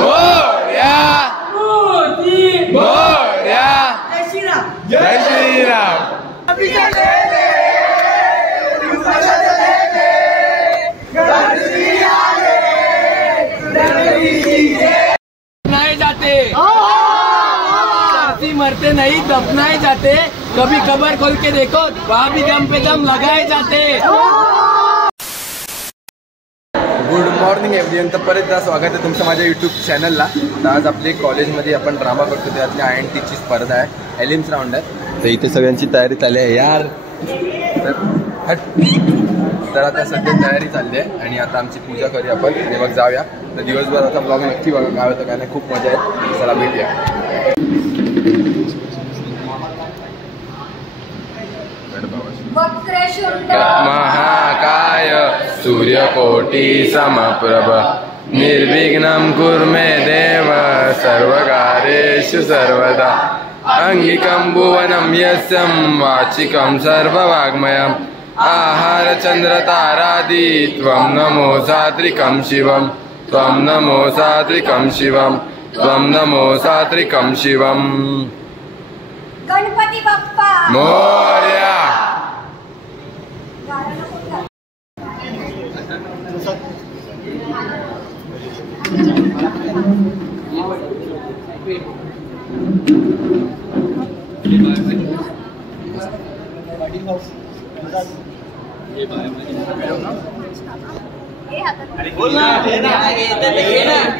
मोरया मोरया जय श्रीराम जय श्रीराम। जाते मरते नहीं दफनाए जाते, कभी कबर खोल के देखो वहाँ भी दम पे दम लगाए जाते। गुड मॉर्निंग एव्हरीवन, तर परत एकदा स्वागत आहे तुमचं माझ्या यूट्यूब चॅनलला। तर आज आपले कॉलेजमध्ये आपण ड्रामा करतो, त्यातली INTची स्पर्धा आहे, एलिम्स राऊंड आहे। तर इथे सगळ्यांची तयारी चालली आहे यार। तर आता सध्या तयारी चालली आहे आणि आता आमची पूजा करूया आपण आणि मग जाऊया। तर दिवसभर आता ब्लॉग नक्की बघा, काय होतं काय नाही, खूप मजा आहे। चला भेटूया। महाकाय सूर्यकोटि समप्रभ निर्विघ्नं कुरु मे देव सर्वकार्येषु सर्वदा अंगिकं भुवनं यस्यं वाचिकं सर्ववाङ्मयम् आहार चंद्र तारादि त्वं नमो सात्रिकं शिवं त्वं नमो सात्रिकं शिवं त्वं नमो सात्रिकं शिवं। गणपती बाप्पा मोरया।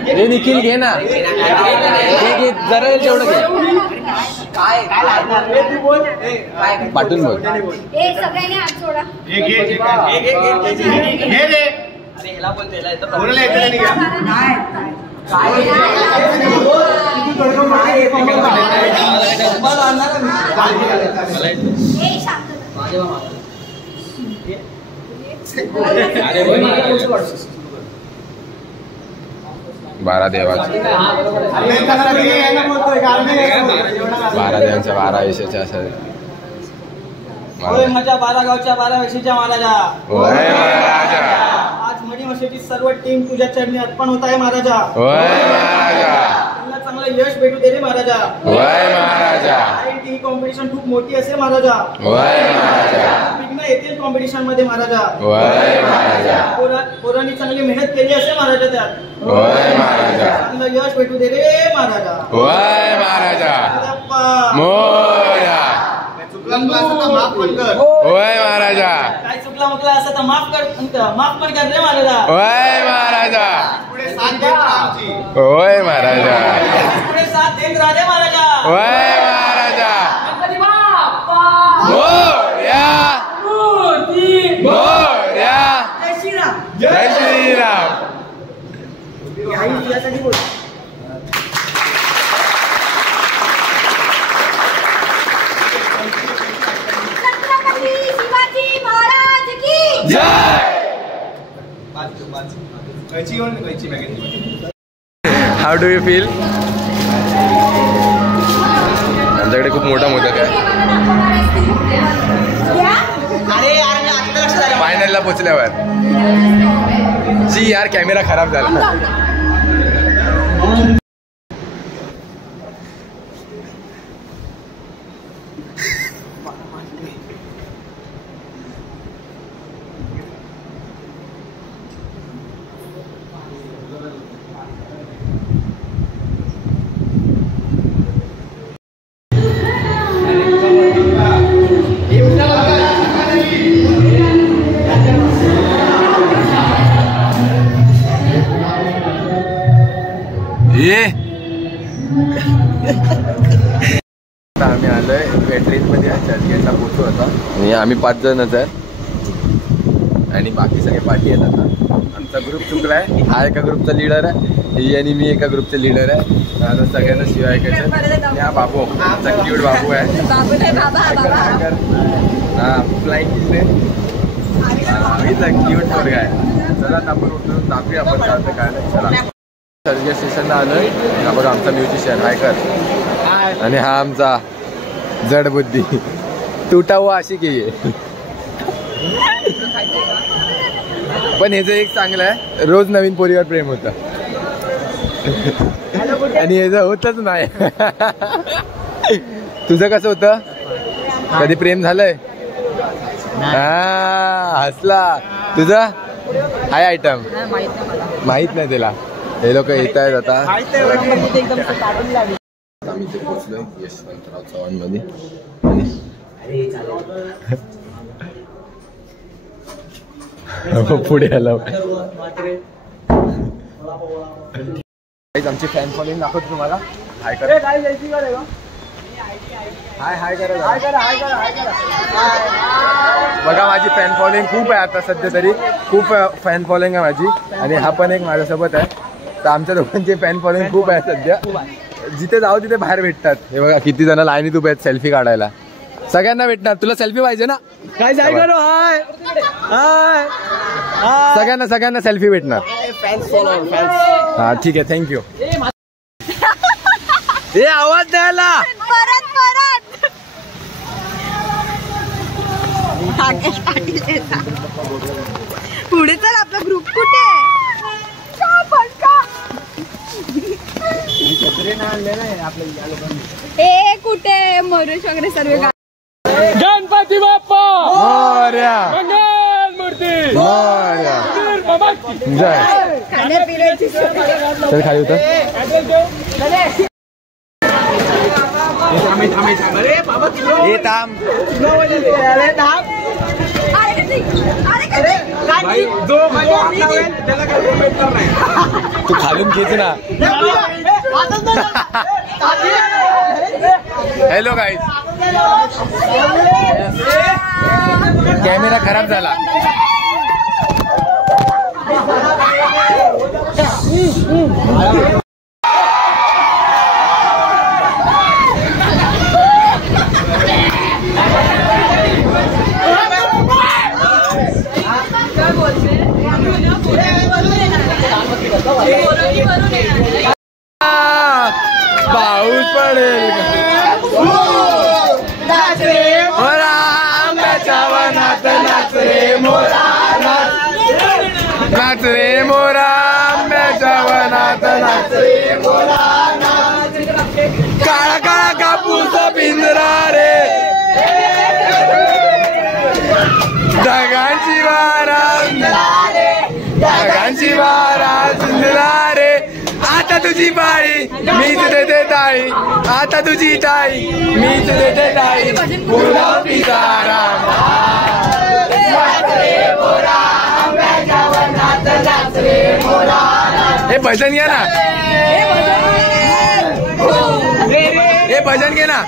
हे निखिल घे ना, जरा तेवढं घे, पाठवून बघ। सगळ्यांनी हात सोडा। बारा देवांचा 12 विषयाच्या असं माझ्या 12 गावच्या 12 विषयाच्या महाराजा। आज मणी वशेची सर्व टीम तुझ्या चरणी अर्पण होत आहे महाराजा। त्यांना चांगलं यश भेटू दे रे महाराजा। ही कॉम्पिटिशन खूप मोठी असेल महाराजा। विघ्न येतील कॉम्पिटिशन मध्ये महाराजा। पोरांनी चांगली मेहनत केली असेल महाराजा, त्यात चांगलं यश भेटू दे रे महाराजा। मोरया। होय महाराजा। काय चुकला मुकला असं तर माफ पण कर रे महाराजा। होय महाराजा। होय महाराजा। पुढे साथ देत राहा रे महाराजा। होय महाराजा। गणपती बाप्पा मोरया मोरया जय श्रीराम जय श्रीराम। छत्रपती शिवाजी महाराज की जय। How do you feel? आमच्याकडे खूप मोठा मोदक आहे। फायनलला पोचल्यावर जी यार कॅमेरा खराब झाला। आम्ही आलोय ट्रेनमध्ये, चर्चगेटला पोहोचलो होता आणि आम्ही 5 जणच आहे आणि बाकी सगळे पार्टी आहेत। आता आमचा ग्रुप चुकलाय, हा एका ग्रुपचा लीडर आहे, ही आणि मी एका ग्रुपचे लीडर आहे। आता सगळ्यांना शिवाय ऐकायचं। या बाबू आमचा क्यूट बाबू आहे, हा फ्लाइंग क्यूट पोरगा आहे। चला आपण उठून दाखवूया आपण काय। चला चर्चगेट स्टेशनला आलोय, हा बघा आमचा म्युझिशियन हायकर आणि हा आमचा जड बुद्धी तुटा हुआ आशिक आहे। पण ह्याचं एक चांगलं आहे, रोज नवीन पोरीवर प्रेम होतं। आणि याचं होतच नाही. तुझं कसं होतं? कधी प्रेम झालंय? हा हसला. तुझं हाय आयटम माहित नाही त्याला. हे लोक येत आहेत आता. आम्ही इथे पोहोचलोय यशवंतराव चव्हाण मध्ये. पुढे आला. आमची फॅन फॉलोइंग दाखवतो तुम्हाला. हाय करा. हाय करा. बघा माझी फॅन फॉलोइंग खूप आहे आता सध्या तरी. खूप फॅन फॉलोइंग आहे माझी. आणि हा पण एक माझ्यासोबत आहे. तर आमच्या दोघांची फॅन फॉलोइंग खूप आहे सध्या. जिथे जाऊ तिथे बाहेर भेटतात. हे बघा किती जण लाईनीत उभे आहेत सेल्फी काढायला. सगळ्यांना भेटणार. तुला सेल्फी पाहिजे ना? काय जाय करो. हाय सगळ्यांना सेल्फी भेटणार. हा ठीक आहे थँक्यू. हे आवाज द्यायला परत पुढे चल. आपला ग्रुप कुठे हे कुठे मरुष वगैरे सर्व. गणपती बाप्पा मोरया. मंगल मूर्ती मोरया. जय. खाण्यापिण्याची चल खाली होतं. हे थांब. तू खालून खेच ना. Hello guys. कॅमेरा खराब झाला. पाऊस पडेल. मोरा आंब्याच्या वनात नाच रे मोरा. नाच रे मोरा आंब्याच्या वनात नाच रे मोरा. काळा काळा कापूस पिंजरा रे. ढगांची वारा झुंजला रे. आता तुझी पाळी मीच देते ताई. आता तुझी ताई मीच देते ताई. गुलाबी तारा. हे भजन घे ना. हे भजन घे ना.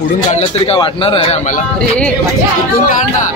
पुढून काढलं तरी काय वाटणार नाही आम्हाला. कुठून काढणार.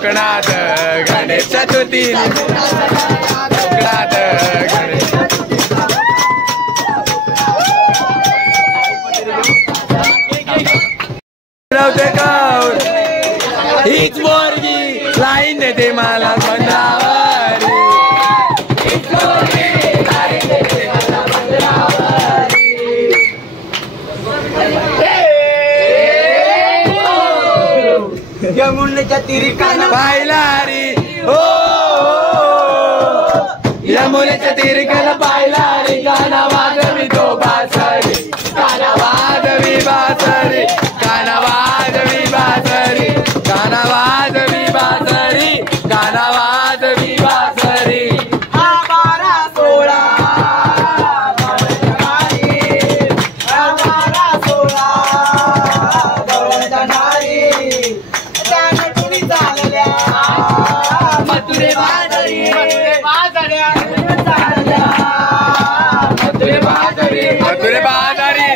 कोकणात गणेश चतुर्थी कोकणात गणेश हीच पोरगी लाईन देते मला मंदिरावर यमुनेच्या तिरी पाहिला रे हो यमुनेच्या तिरकाला पाहिला रे गाना वाजवी तो बासरी गाना वाजवी बासरी गाना वाजवी बासरी गाना वाजवी बासरी गाना वाजवी बासरी हा 12-16 मथुरे बाजारी मथुरे बाजारी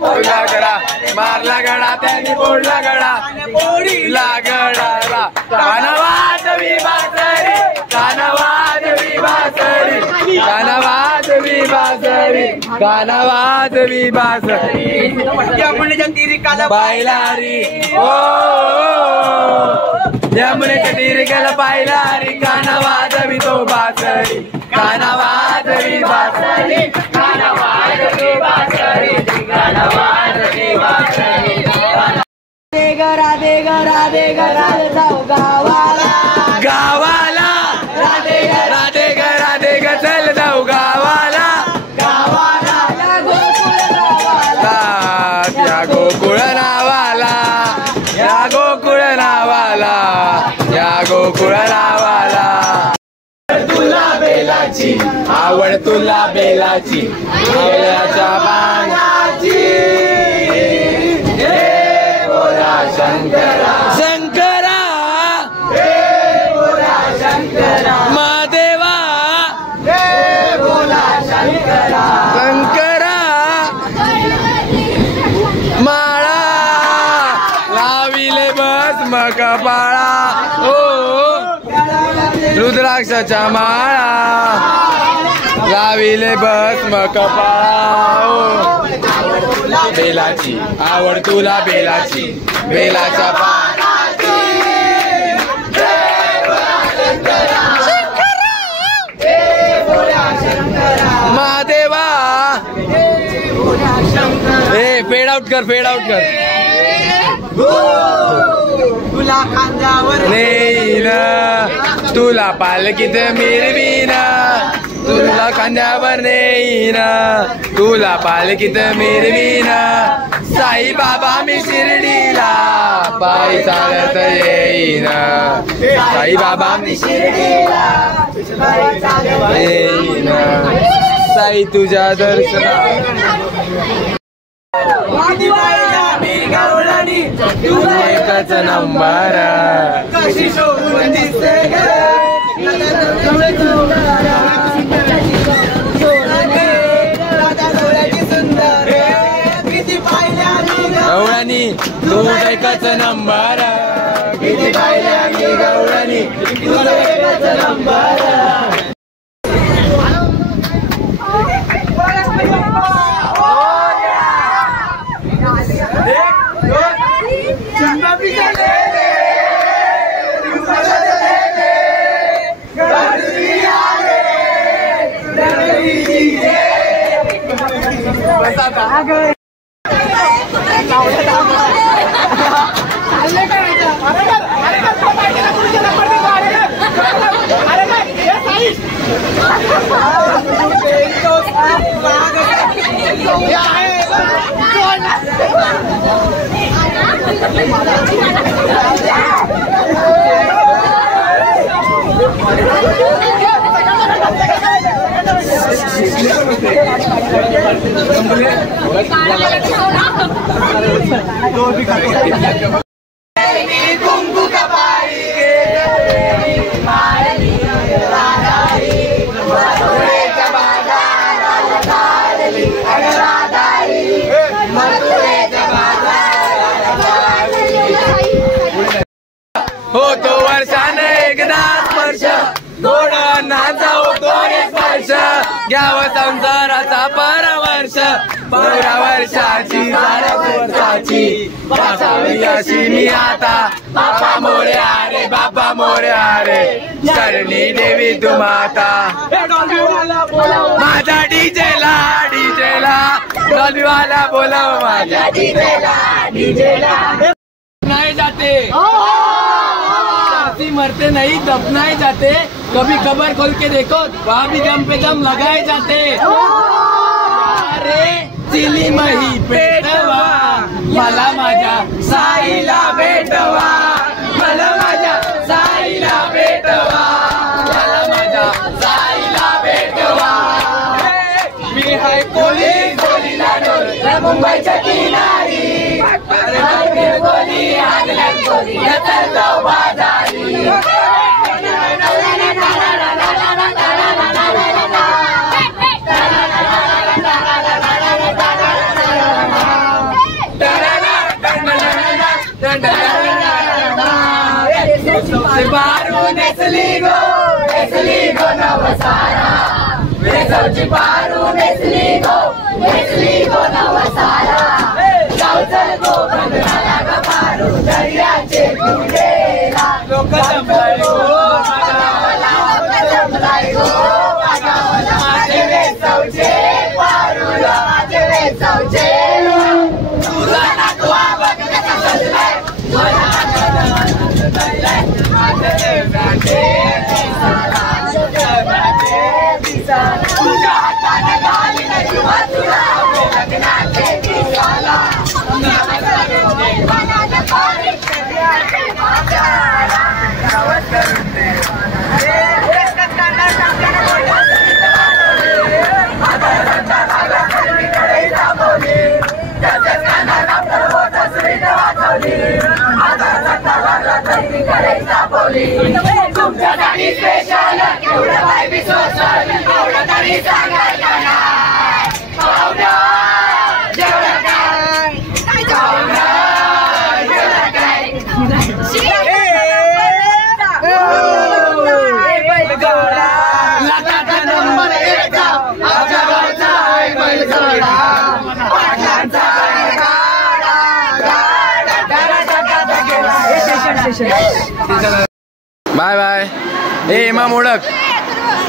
फोडला गडा मारला गडा त्याने फोडला गडा पोडीला गडाला गाना वाजवी बासरी गाना वाजवी बासरी गाना वाजवी बासरी गाना वाजवी बासरी यमुनेच्या तिरकाला पाहिला रे ओ यमुनेच्या तिरकाला पाहिला रे गाना वाजवी तो बासरी गाना वाजवी बासरी गाना वाजवी बासरी गाना वाजवी बासरी राधे ग राधे ग राधे जाऊ गावाला गावाला राधे ग राधे ग राधे ग चल जाऊ गावाला गावाला या गोकुळ नावाला या गोकुळ नावाला या गोकुळ नावाला तुला बेलाची आवड तुला बेलाची आवल्याच्या पानाची हे बोला शंकरा शंकरा हे बोला शंकरा महादेवा हे बोला शंकरा शंकरा माळा लाविले बस कपाळा ओ रुद्राक्षाच्या माळा लाविले बस कपाळा ओ बेलाची आवड तुला बेलाची बेलाच्या पानाची महादेवा हे फेड आउट कर तुला खांद्यावर नेईन तुला पालकीत मिरवीन तुला खांद्यावर नेईन तुला पालकीत मिरवीन साई बाबा मी शिर्डीला पायी चालत येईन साई बाबा मी शिर्डीला येईन साई तुझ्या दर्शना तुझा एकच नंबर कशी शोभून दिसते ग सुंदर किती पाहिल्या गवळणी तुझा एकच नंबर किती पाहिल्या मी गवळणी तुझा एकच नंबर कुंकू कपाळी हो एकमेकांचा होतो रे स्पर्श घ्यावं संसाराचा परवर्ष 15 वर्षाची 12 वर्षाची वाचावी अशी मी आता बाबा मोरया रे बाबा मोरया रे शरणी देवी तू माता माझ्या डीजेला डॉल्बीवाला बोलाव माझ्या डीजेला नहीं जाते धरती मरते नहीं दफनाए जाते कभी कबर खोल के देखो वहाँ भी दम पे दम लगाए जाते अरे चिली मही पेटवा मला माझ्या साईला भेटवा मला माझ्या साईला भेटवा मला माझ्या साईला भेटवा मी हाय कोलीला डोल मुंबईच्या किनारी गोली आगल्यात गोली जाऊ बाजारी बारू नेसली गो नवसारा वेसवची बारू नेसली गो नवसारा जाऊचल गो बंधनाला ग बारू दर्याचे तुझेला लोक जमलाय गो माझे वेसवचे बारूला माझे वेसवचे तुला नाकवा बघ कसा सजलाय तुझ्या हाताने गाली नाही तुला लग्नाचे दिसाला तुमच्यासाठी स्पेशल एवढं काय बी सोशल एवढं तरी सांगायला बाय बाय ए इमाम ओळख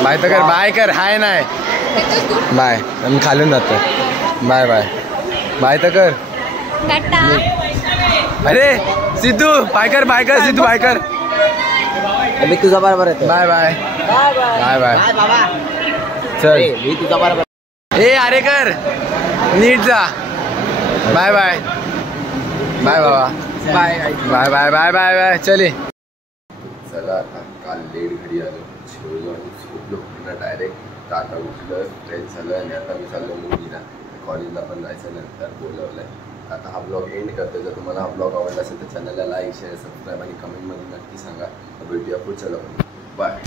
बाय तर कर बाय कर हाय नाही बाय मी खालून जातो बाय बाय बाय तर कर अरे सिद्धू बाय कर सिद्धू बाय कर मी तुझा बरोबर आहे बाय बाय बाय बाय चल मी तुझा बरोबर ए अरे कर नीट जा बाय बाय बाय बाबा bye bye bye bye bye bye चले चला आता काल लेट घरी आलो शिवलो आणि झोपलो पुन्हा डायरेक्ट आता उठलं फ्रेश झालं आणि आता मी चाललो मुलीला कॉलेजला पण जायचं नंतर बोलवलंय आता हा ब्लॉग एंड करतो जर तुम्हाला हा ब्लॉग आवडला असेल तर चॅनलला लाईक शेअर सबस्क्राईब आणि कमेंटमध्ये नक्की सांगा भेटूया पुढच्या ब्लॉगमध्ये बाय